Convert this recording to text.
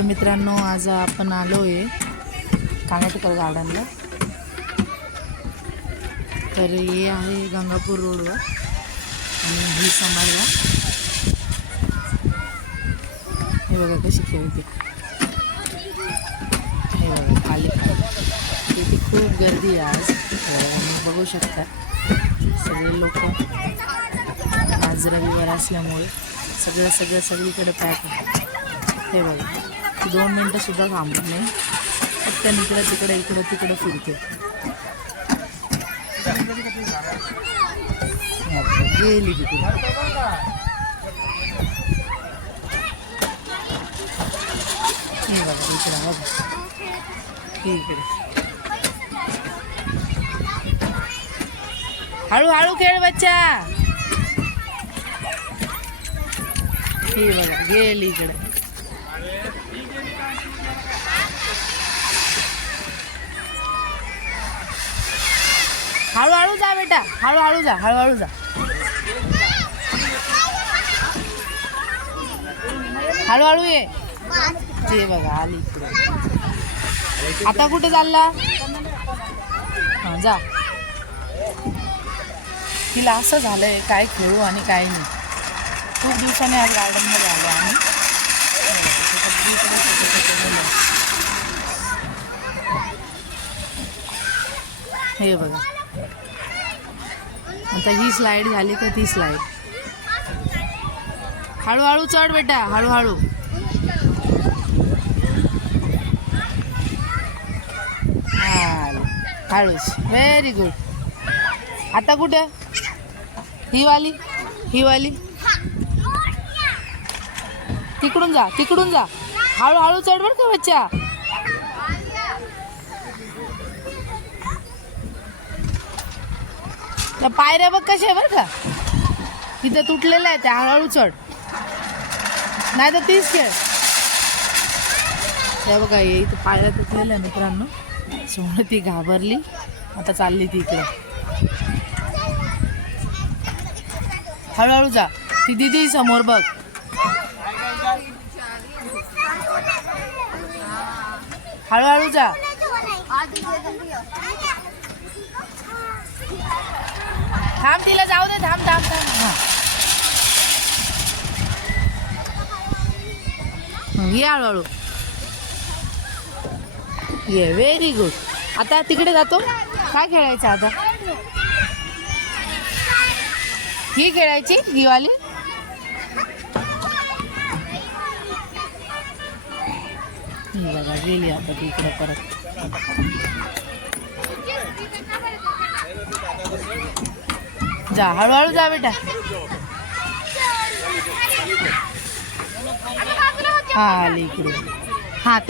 तर मित्रांनो, आज आपण आलो आहे कानाटेकर गार्डनला. तर हे आहे गंगापूर रोडवर आणि ही समाजला. हे बघा कशी खेळते, हे बघा खाली तिथे खूप गर्दी आहे आज. बघू शकता सगळे लोक, आज रविवार असल्यामुळे सगळीकडे पॅक आहे. हे बघा 2 मिनटं सुद्धा थांबत नाही, फक्त इकडं तिकडं फिरते. गेली तिकडे. हे बघा इकडं बघा, इकडे हळूहळू खेळ बच्चा. हे बघा गेली इकडे. हळूहळू जा बेटा, हळूहळू जा, हळूहळू जा, हळूहळू ये. ते बघा आली इकडे. आता कुठे चालला? हा जा. तिला असं झालंय काय खेळू आणि काय नाही. खूप दिवसांनी आज गार्डनमध्ये आलो आम्ही. हे बघा आता ही स्लाइड झाली का ती स्लाइड. हळूहळू चढ बेटा, हळूहळू. हळूच, व्हेरी गुड. आता कुठं? ही वाली तिकडून जा, तिकडून जा. हळूहळू चढ बर का बच्चा. त्या पायऱ्या बघ कशा आहे बरं का, तिथं तुटलेलं आहे. त्या हळूहळू चढ, नाही तर तीच खेळ. त्या बघा हे इथं पायऱ्या तुटलेल्या आहे मित्रांनो. समोर ती घाबरली, आता चालली ती इकडे. हळूहळू जा. ती दिदी समोर बघ. हळूहळू जा. थांब, तिला जाऊ दे. थांब थांब थांब. ये हळूहळू ये, व्हेरी गुड. आता तिकडे जातो. काय खेळायचं आता? ही खेळायची, ही वाली. बघा गेली आता ती इकडे परत. जा, हळूहळू जा बेटा. हा आली इकडे. हा